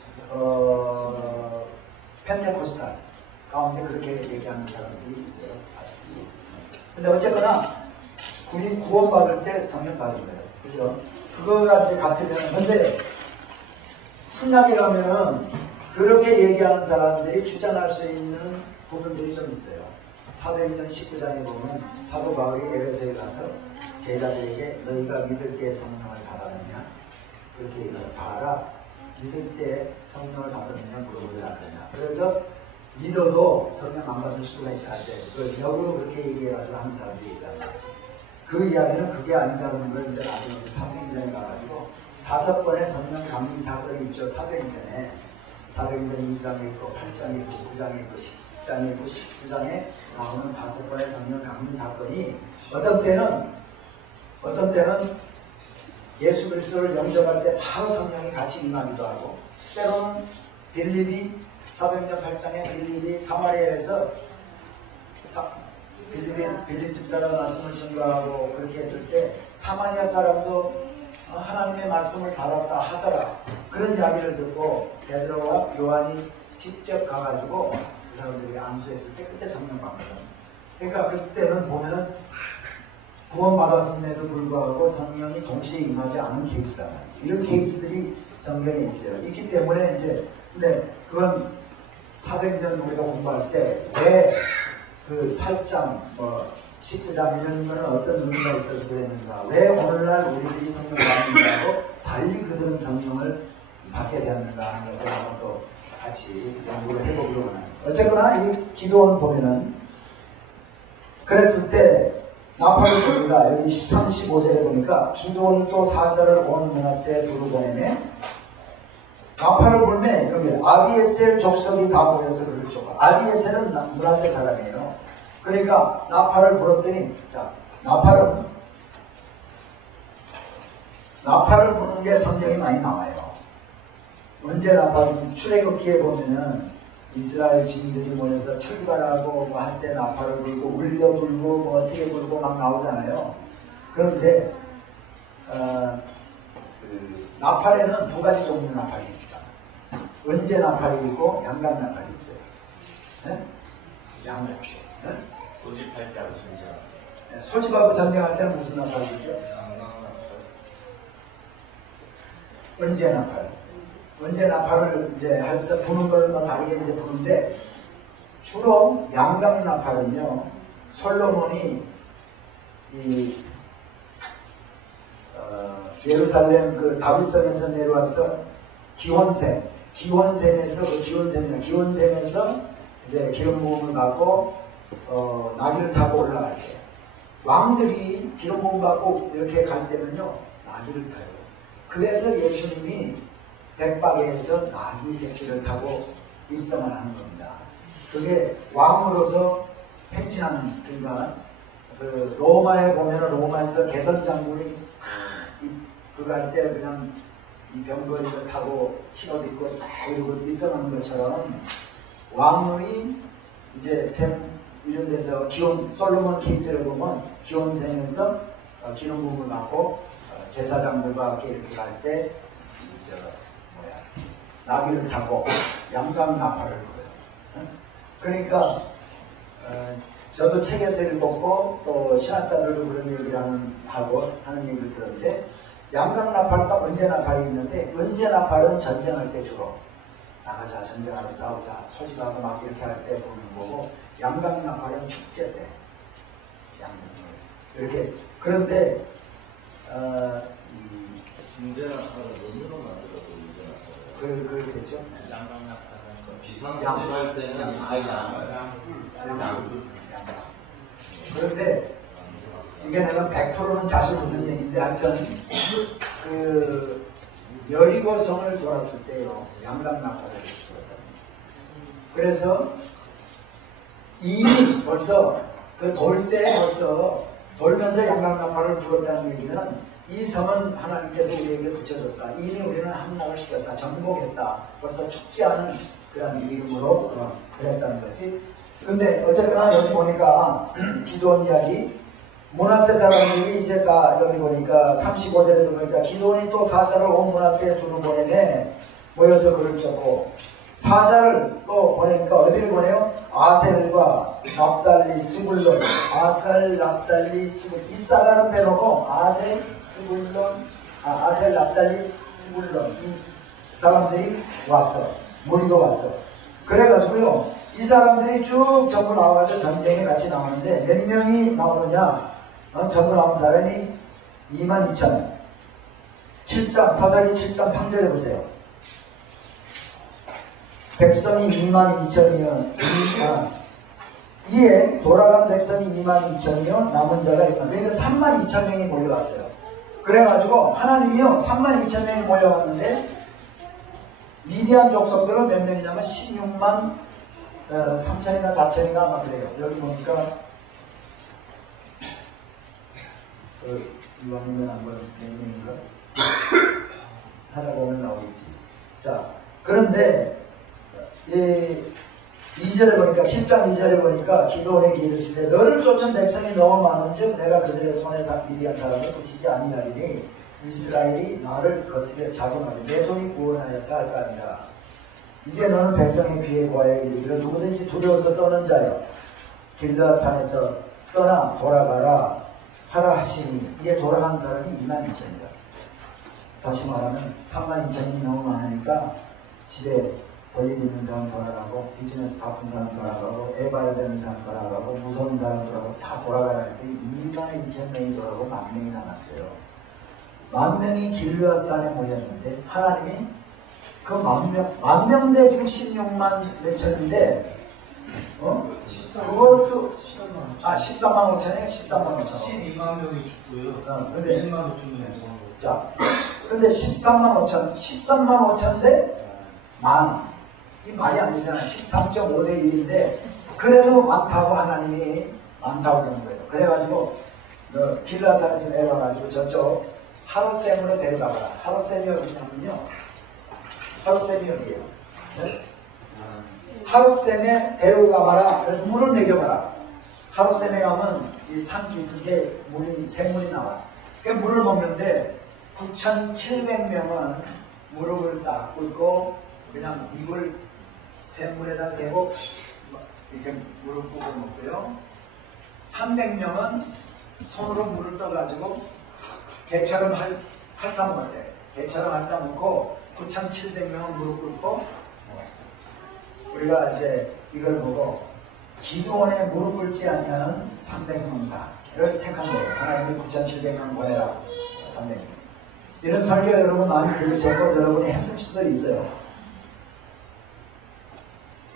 펜테코스탈 가운데 그렇게 얘기하는 사람들이 있어요. 아직도. 근데 어쨌거나 구원받을 때 성령 받은 거예요. 그죠? 그거가 이제 같으면, 근데 신약에 가면은 그렇게 얘기하는 사람들이 주장할 수 있는 부분들이 좀 있어요. 사도행전 19장에 보면 사도 바울이 에베소에 가서 제자들에게 너희가 믿을 때 성령을 받았느냐? 그렇게 얘기해요. 봐라. 믿을 때 성령을 받았느냐 물어보지 않았냐. 그래서 믿어도 성령 안 받을 수가 있다. 그걸 역으로 그렇게 얘기해가지고 하는 사람들이 있다는 거죠. 그 이야기는 그게 아니다라는 걸 이제 나중에 사도행전에 가가지고 5번의 성령 강림 사건이 있죠. 사도행전에. 사도행전 2장에 있고 8장에 있고 9장에 있고 10장에 있고 19장에 나오는 5번의 성령 강림 사건이 어떤 때는 예수 그리스도를 영접할 때 바로 성령이 같이 임하기도 하고, 때로는 사도행전 8장에 빌립이 사마리아에서 빌립 집사가 말씀을 전가하고 그렇게 했을 때 사마리아 사람도 하나님의 말씀을 받았다 하더라. 그런 이야기를 듣고 베드로와 요한이 직접 가가지고 그 사람들이 안수했을 때 그때 성령 받거든. 그러니까 그때는 보면은 구원받았음에도 불구하고 성령이 동시에 임하지 않은 케이스란 말이지. 이런 케이스들이 성경에 있어요. 있기 때문에 이제, 근데 그건 사도행전 우리가 공부할 때 왜 그 8장, 19장 이런 거는 어떤 의미가 있어서 그랬는가, 왜 오늘날 우리들이 성령을 받는가하고 달리 그들은 성령을 받게 되었는가 하는 것을 한번 또 같이 연구를 해보기로 합니다. 어쨌거나 이 기도원 보면은 그랬을 때 나팔을 봅니다. 여기 35절에 보니까 기도원이 또 사자를 온 므낫세에 두루 보내매 나팔을 불매 여기 아비에셀 족속이 다 모여서 그를 쫓아. 아비에셀은 므낫세 사람이에요. 그러니까 나팔을 불었더니, 자, 나팔을 부는 게 성경이 많이 나와요. 언제 나팔? 출애굽기에 보면은 이스라엘 진들이 모여서 출발하고 뭐 한때 나팔을 불고 울려 불고 뭐 어떻게 불고 막 나오잖아요. 그런데 나팔에는 두 가지 종류 나팔이 있다. 은재 나팔이 있고 양각 나팔이 있어요. 네? 양각. 네? 소집할 때 하시죠. 네, 소집하고 전쟁할 때는 무슨 나팔이죠? 은재 나팔. 은재 나팔을 이제 할서 부는 걸 뭐 다르게 이제 부는데 주로 양각 나팔은요 솔로몬이 이 예루살렘 그 다윗성에서 내려와서 기원샘에서 이제 기름 부음을 받고 나귀를 타고 올라갈 때 왕들이 기름 부음 받고 이렇게 갈 때는요 나귀를 타요. 그래서 예수님이 백박에서 나귀 새끼를 타고 입성을 하는 겁니다. 그게 왕으로서 행진하는, 그러니까 그 로마에 보면은 로마에서 개선 장군이 그거 할 때 그냥 이 병거 이거 타고 흰옷 입고 다 이러고 입성하는 것처럼 왕이 이제 이런 데서 솔로몬 케이스를 보면 기원샘에서 기름 부음을 받고 제사장들과 함께 이렇게 갈 때 나귀를 타고 양각 나팔을 불어요. 그러니까 저도 책에서 읽었고 또 신학자들도 그런 얘기를 하는 얘기를 들었는데 양각 나팔과 은재 나팔이 있는데 은재 나팔은 전쟁할 때 주로 나가자 전쟁하러 싸우자 소집하고 막 이렇게 할 때 부는 거고 양각 나팔은 축제 때 이렇게. 그런데 은재 나팔은 논으로 만들어서 은재 나팔. 그렇겠죠. 양각 나팔은 비상사태를 할 때는 양불. 그런데 이게 내가 100%는 자신 없는 얘기인데 하여튼 그 여리고성을 돌았을 때요 양각 나팔을 불었답니다. 그래서 이미 벌써 그 돌 때 벌써 돌면서 양각 나팔을 불었다는 얘기는 이 성은 하나님께서 우리에게 붙여줬다. 이미 우리는 함락을 시켰다. 정복했다. 벌써 죽지 않은 그런 이름으로 그랬다는 거지. 근데 어쨌거나 여기 보니까 기도원 이야기 므낫세 사람들이 이제 다 여기 보니까 35절에도 보니까 기도원이 또 사자를 온 므낫세에 두루 보내매 모여서 글을 쫓고 사자를 또 보내니까 어디를 보내요? 아셀과 납달리, 스불론, 아셀, 납달리, 스불론. 이사가는 빼놓고 아셀, 스불론, 아셀, 납달리, 스불론 이 사람들이 왔어. 무리도 왔어. 그래가지고요 이 사람들이 쭉 전부 나와가지고 전쟁에 같이 나오는데 몇 명이 나오느냐? 전부 나온 사람이 22,000. 7장 사사기 7장 3절에 보세요. 백성이 22,000이면 이에 돌아간 백성이 22,000이요 남은 자가 있다. 그러니까 32,000명이 몰려왔어요. 그래가지고 하나님이요 32,000명이 몰려왔는데 미디안 족속들은 몇 명이냐면 16만 3천인가 4천인가 아마 그래요. 여기 보니까 이왕이면 한번 몇 명인가 하다 보면 나오겠지. 자 그런데 2절에 보니까 7장 2절에 보니까 기도원에게 이르시되 너를 쫓은 백성이 너무 많은즉 내가 그들의 손에 미디안 사람을 붙이지 아니하리니 이스라엘이 나를 거스려 잡음하니 내 손이 구원하였다 할까 아니라 이제 너는 백성의 귀에 고하여 이르기를 누구든지 두려워서 떠는 자여 길르앗 산에서 떠나 돌아가라 하라 하시니 이에 돌아간 사람이 22,000이다. 다시 말하면 32,000이 너무 많으니까 집에 권리 있는 사람 돌아가고 비즈니스 바쁜 사람 돌아가고 애 봐야 되는 사람 돌아가고 무서운 사람 돌아가고 다 돌아가라 할 때 22,000명이 돌아가고 10,000명이 남았어요. 10,000명이 길르앗 산에 모였는데 하나님이 그 10,000명 대 지금 16만 몇천인데 그것도 13만 5천이에요. 13만 5천 12만 명이 죽고요. 근데 1만 5천 명이 죽은 거죠. 자 근데 13만 5천 13만 5천 대 만 이 말이 안 되잖아. 13.5 대 1인데 그래도 많다고 하나님이 많다고 그러는 거예요. 그래가지고 길라산에서 내려와가지고 저쪽 하루셈으로 데려가봐라. 하루셈이 어디냐면요 하루셈이 여기에요. 네? 하룻샘에 데려가봐라. 그래서 물을 먹여봐라. 하룻샘에 가면 이 산 기슭에 물이 샘물이 나와. 그 물을 먹는데 9,700명은 무릎을 딱 꿇고 그냥 입을 샘물에다 대고 이렇게 무릎 꿇고 먹고요. 300명은 손으로 물을 떠가지고 개처럼 핥아 먹었대. 개처럼 핥아 먹고 9,700명은 무릎 꿇고 먹었어요. 우리가 이제 이걸 보고 기도원에 무릎 꿇지 아니하는 300명사를 택한 거예요. 하나님이 9,700명 보내라. 300명. 이런 설교 여러분 많이 들으셨고 여러분이 했을 수도 있어요.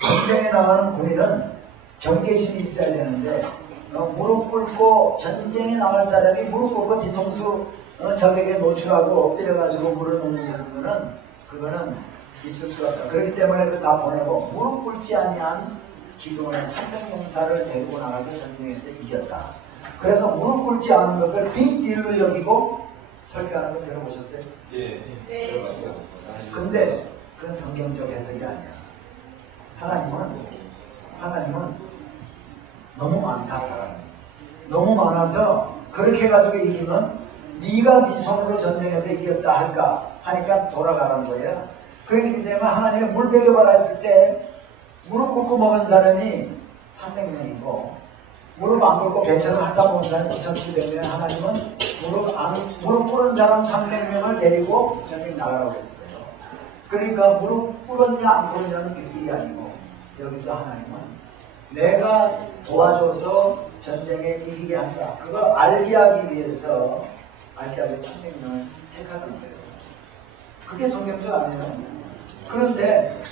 전쟁에 나가는 군인은 경계심이 있어야 되는데 무릎 꿇고 전쟁에 나갈 사람이 무릎 꿇고 뒤통수 적에게 노출하고 엎드려가지고 물을 먹는다는 거는 그거는 있을 수가 없다. 그렇기 때문에 그 다 보내고 무릎 꿇지 아니한 기도원의 300명사를 데리고 나가서 전쟁에서 이겼다. 그래서 무릎 꿇지 않은 것을 빅딜로 여기고 설교하는 거 들어보셨어요? 예. 들어봤죠? 근데 그건 성경적 해석이 아니야. 하나님은 너무 많다. 사람이 너무 많아서 그렇게 해가지고 이기면 네가 네 손으로 전쟁에서 이겼다 할까 하니까 돌아가는 거예요. 그렇기 때문에 하나님이 물 먹여봐라 했을 때 무릎 꿇고 먹은 사람이 300명이고 무릎 안 꿇고 배처럼 핥아 먹은 사람이 9,700명. 하나님은 무릎 꿇은 사람 300명을 데리고 전쟁 나가라고 했어요. 그러니까 무릎 꿇었냐 안 꿇었냐는 빅딜이 아니고 여기서 하나님은 내가 도와줘서 전쟁에 이기게 한다. 그거 알게 하기 위해서 300명을 택하는 거예요. 그게 성경적 아니에요. 그런데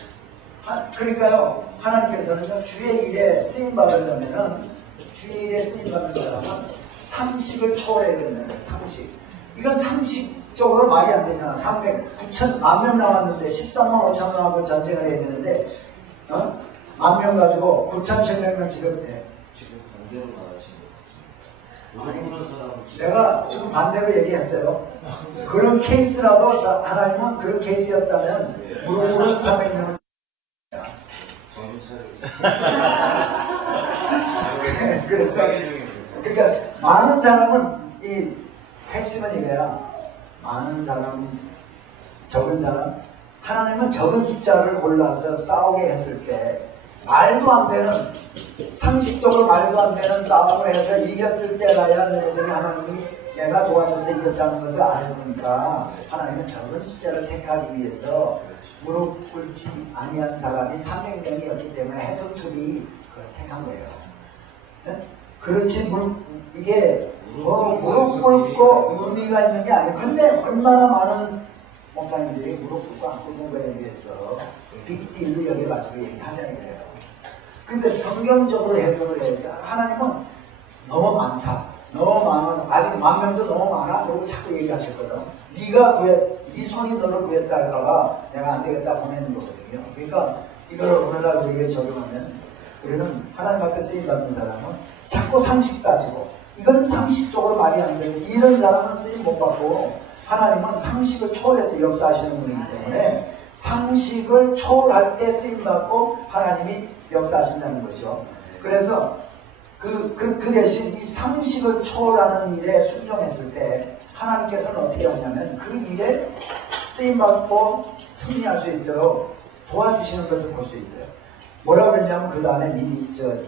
그러니까요, 하나님께서는 주의 일에 쓰임받으려면은 주의 일에 쓰임받는 사람은 상식을 초월해야 된다는 거예요. 상식. 이건 상식적으로 말이 안 되잖아. 9천 명 남았는데 13만 5천 명하고 전쟁을 해야 되는데 10,000명 가지고 9,700명 지금 지금 반대로 말하신 것 같습니다. 그런 사람은 내가 지금 반대로 얘기했어요. 그런 케이스라도 하나님은 그런 케이스였다면 무릎 꿇은 300명을 정신 차리고 그래서 그러니까 많은 사람은 이 핵심은 이거야. 많은 사람, 적은 사람. 하나님은 적은 숫자를 골라서 싸우게 했을 때 말도 안 되는 상식적으로 말도 안 되는 싸움을 해서 이겼을 때라야 너희들이 하나님이 내가 도와줘서 이겼다는 것을 알고니까 하나님은 적은 숫자를 택하기 위해서 무릎 꿇지 아니한 사람이 300명이었기 때문에 헤프툴이 그걸 택한 거예요. 네? 그렇지 이게 무릎 꿇고 의미가 있는 게 아니에요. 근데 얼마나 많은 목사님들이 무릎 꿇고 안 꿇는 거에 대해서 빅딜로 여겨가지고 얘기하냐 이거예요. 근데 성경적으로 해석을 해야지. 하나님은 너무 많다. 너무 많아. 아직 10,000명도 너무 많아. 그러고 자꾸 얘기하셨거든. 네 손이 너를 구했다 할까봐 내가 안 되겠다 보내는 거거든요. 그러니까 이걸 오늘날 우리에게 적용하면 우리는 하나님 앞에 쓰임받은 사람은 자꾸 상식 따지고 이건 상식적으로 말이 안 되고 이런 사람은 쓰임 못 받고 하나님은 상식을 초월해서 역사하시는 분이기 때문에 상식을 초월할 때 쓰임받고 하나님이 역사하신다는 거죠. 그래서 그 대신 이 상식을 초월하는 일에 순종했을 때 하나님께서는 어떻게 하냐면 그 일에 쓰임받고 승리할 수 있도록 도와주시는 것을 볼 수 있어요. 뭐라고 그랬냐면 그 다음에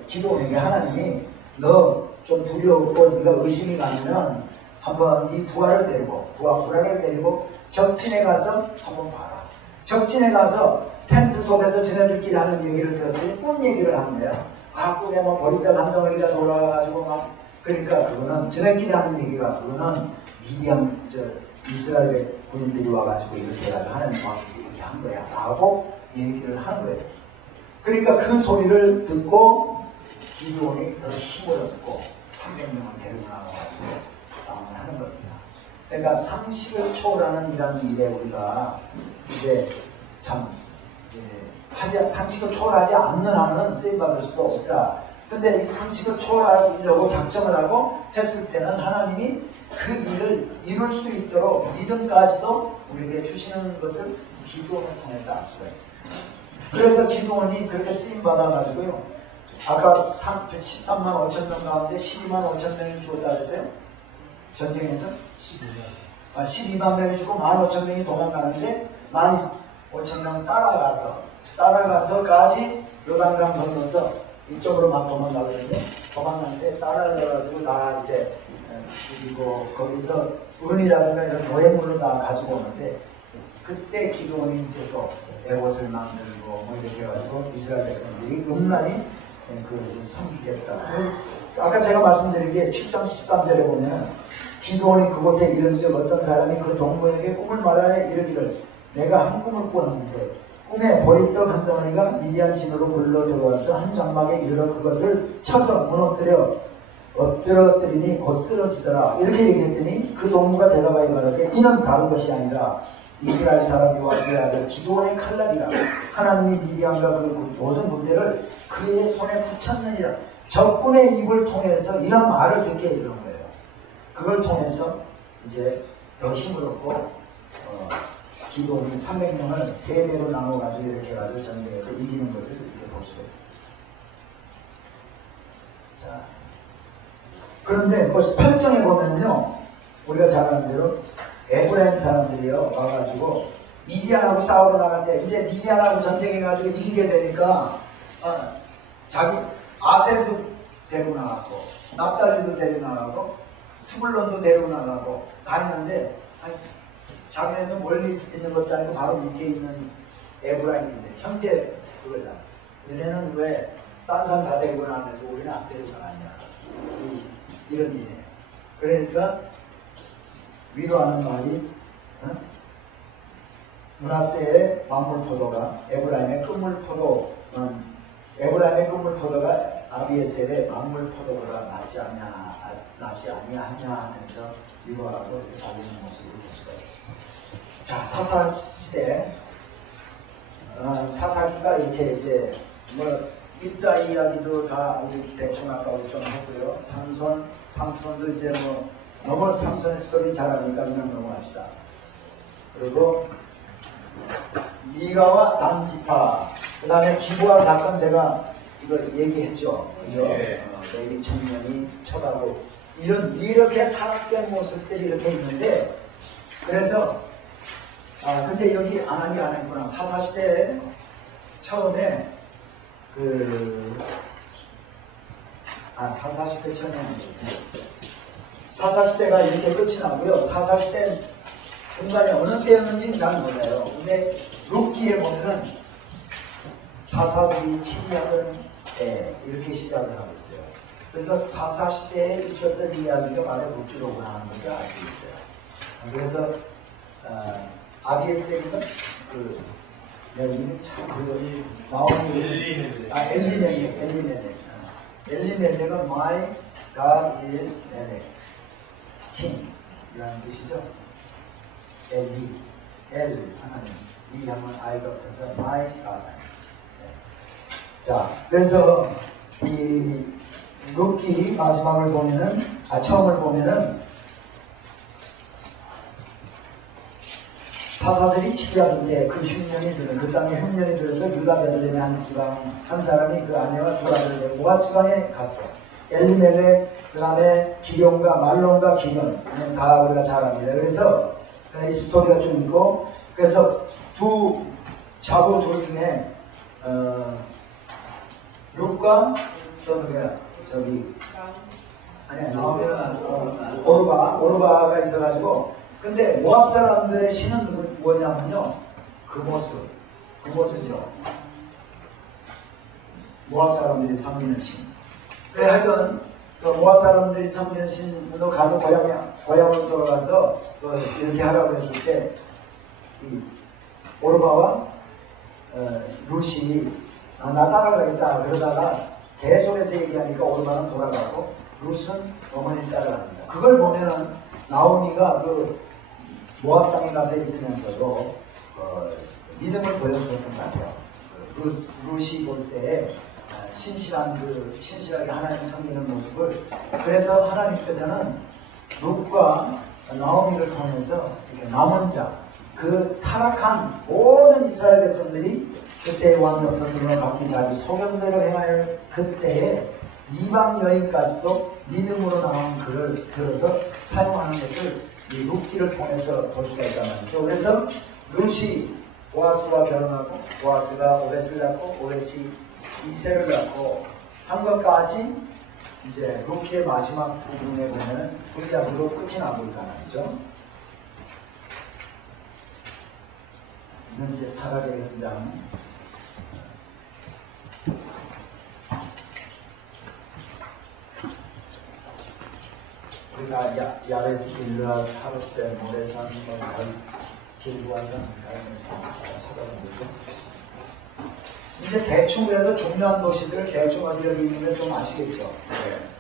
기도원에게 하나님이 너 좀 두려웠고 네가 의심이 가면은 한번 네 부하를 데리고 적진에 가서 한번 봐라. 적진에 가서 텐트 속에서 지네들끼리 하는 얘기를 들었더니 꿈 얘기를 하는 거야. 꿈에 뭐 보리떡 한 덩어리가 돌아가가지고 막 그러니까 그거는 지네끼리 하는 얘기가 그거는 미디안 이스라엘 군인들이 와가지고 이렇게 해가지고 하나님 도와줘서 이렇게 한 거야 라고 얘기를 하는 거예요. 그러니까 그 소리를 듣고 기드온이 더 힘을 얻고 300명을 데리고 나가가지고 싸움을 하는 겁니다. 그러니까 상식을 초월하는 이런 일에 우리가 이제 참 상식을 초월하지 않는 한은 쓰임받을 수도 없다. 근데 이 상식을 초월하려고 작정을 하고 했을 때는 하나님이 그 일을 이룰 수 있도록 믿음까지도 우리에게 주시는 것을 기도를 통해서 알 수가 있습니다. 그래서 기도원이 그렇게 쓰임 받아가지고요. 아까 13만 5천 명 가운데 12만 5천 명이 죽었다 그랬어요? 전쟁에서? 12만 명이 죽고 1만 5천 명이 도망가는데 1만 5천 명 따라가서까지 요단강 건너서 이쪽으로 막 도망가거든요. 도망가는데 따라가가지고 다 이제 죽이고 거기서 은이라든가 이런 노예물로 다 가지고 오는데 그때 기도원이 이제 또 에봇을 만들고 뭐 이렇게 해가지고 이스라엘 백성들이 음란히 그것을 섬기겠다. 아까 제가 말씀드린 게 7장 13절에 보면 기도원이 그곳에 이른 적 어떤 사람이 그 동무에게 꿈을 말하여 이르기를 내가 한 꿈을 꾸었는데 꿈에 보리떡 한 덩어리가 미디안 진으로 굴러 들어와서 한 장막에 이르러 그것을 쳐서 엎드러뜨리니 곧 쓰러지더라. 이렇게 얘기했더니 그 동무가 대답하여 가로되 이는 다른 것이 아니라 이스라엘 사람 요아스의 아들 기드온의 칼날이라. 하나님이 미디안과 그 모든 군대를 그의 손에 붙였느니라. 적군의 입을 통해서 이런 말을 듣게 이런 거예요. 그걸 통해서 이제 더 힘을 얻고 기드온이 300명을 세 대로 나눠가지고 이렇게 해가지고 전쟁에서 이기는 것을 이렇게 볼 수가 있어요. 자, 그런데 그 8장에 보면은요, 우리가 잘 아는 대로 에브라임 사람들이요 와가지고 미디안하고 싸우러 나갈 때 이제 미디안하고 전쟁해가지고 이기게 되니까 자기 아셀도 데리고 나가고 납달리도 데리고 나가고 스불론도 데리고 나가고 다 있는데 자기네는 멀리 있는 것도 아니고 바로 밑에 있는 에브라임인데 형제 그거잖아. 얘네는 왜 딴 사람 다 데리고 나가면서 우리는 안 데리고 나갔냐 이런 일이에요. 그러니까 위로하는 말이 므낫세의 만물포도가 에브라임의 끝물포도는 에브라임의 끝물포도가 아비에셀의 만물포도보다 낫지 아니하냐 하면서 위로하고 이렇게 달리는 모습을 볼 수가 있어요. 자, 사사시대 사사기가 이렇게 이제 뭐 이따 이야기도 다 우리 대충 아까 좀 했고요. 삼손도 이제 뭐 너무 삼손의 스토리 잘하니까 그냥 넘어갑시다. 그리고 미가와 남지파, 그 다음에 기부아 사건 제가 이거 얘기했죠. 그죠? 레위 청년이 쳐가고 이렇게 타락된 모습들이 이렇게 있는데, 그래서 근데 여기 안 한 게 안 했구나. 사사시대에 처음에 사사시대 사사시대가 이렇게 끝이 나고요. 사사시대 중간에 어느 때였는지는 잘 몰라요. 근데 룻기에 보면은 사사들이 치리하던 때 이렇게 시작을 하고 있어요. 그래서 사사시대에 있었던 이야기가 바로 룻기로구나 하는 것을 알 수 있어요. 그래서 아비에셀은 이름 참 나오니 엘리멜렉은 My God is Melech, King 이라는 뜻이죠. 하나님, 이 하면 I가 붙어서 My God. 자, 그래서 이 룻기 마지막을 보면은 처음을 보면은 사사들이 치리하던데 그 땅에 흉년이 들어서 유다 베들레헴의 한 지방 한 사람이 그 아내와 두 아들을 데리고 모압 지방에 갔어요. 엘리멜렉, 그 다음에 기룡과 말론과 기견 다 우리가 잘 압니다. 그래서 이 스토리가 좀 있고, 그래서 두 자부 둘 중에 룻과 나오면 오르바가 있어가지고, 근데 모압 사람들의 신은 뭐냐면요, 그모스죠. 모압 사람들이 섬기는 신. 그래 하여튼 모압 사람들이 섬기는 신으로 가서 고향으로 돌아가서 이렇게 하라고 했을 때 이 오르바와 룻이 나 따라가겠다 그러다가 계속해서 얘기하니까 오르바는 돌아가고 룻은 어머니를 따라갑니다. 그걸 보면은 나오미가 모압 땅에 가서 있으면서도 믿음을 보여주었던 것 같아요. 룻이 볼 때 신실하게 하나님 섬기는 모습을, 그래서 하나님께서는 룻과 나오미를 통해서 남은 자, 그 타락한 모든 이스라엘 백성들이 그때의 왕 역사서는 각기 자기 소견대로 행할 그때에 이방 여인까지도 믿음으로 나온 글을 들어서 사용하는 것을 이 룻기를 통해서 볼 수가 있단 말이죠. 그래서 룻이 보아스와 결혼하고 보아스가 오벳을 낳고 오벳이 이세를 낳고 한 것까지 이제 룻기의 마지막 부분에 보면 불리하기로 끝이 나고 있단 말이죠. 이건 이제 타락의 현장. 우리가 야베스 길르앗 하르세 모레산 길부아산 가임에서 찾아본 거죠. 이제 대충 그래도 중요한 도시들 대충 어디 여기 있는 게 좀 아시겠죠? 네.